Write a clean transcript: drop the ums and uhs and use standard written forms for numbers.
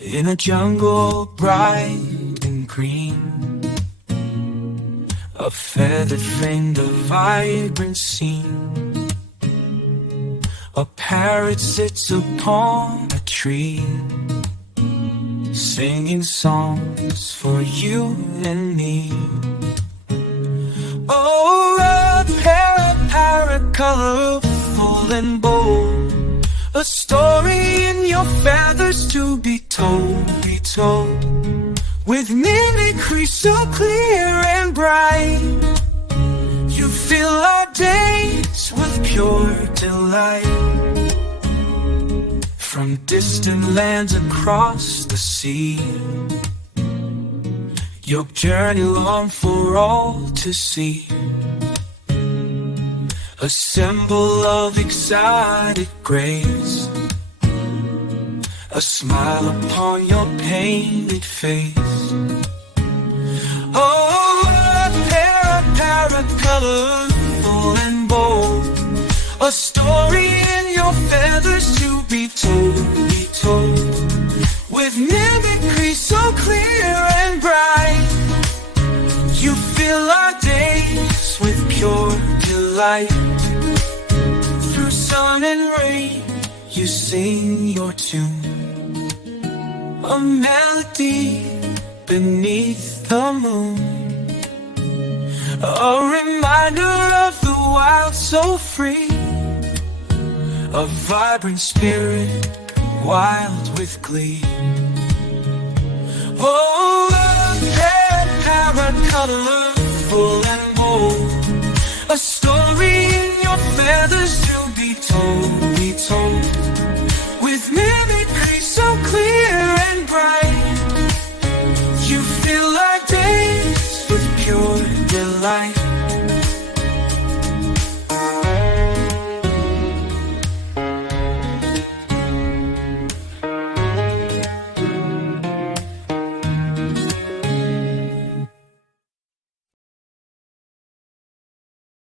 In a jungle bright and green, a feathered framed a vibrant scene. A parrot sits upon a tree, singing songs for you and me. Oh, a parrot, colorful and bold, a story in your feathers to be told, with mimicry so clear and bright. You fill our days with pure delight. From distant lands across the sea, your journey long for all to see. A symbol of exotic grace, a smile upon your painted face. Oh, a parrot, colorful and bold, a story in your feathers to be told, with mimicry so clear and bright. You fill our days with pure delight. Through sun and rain, you sing your tune, a melody beneath the moon, a reminder of the wild so free, a vibrant spirit wild with glee. Oh, a parrot, colorful and bold, a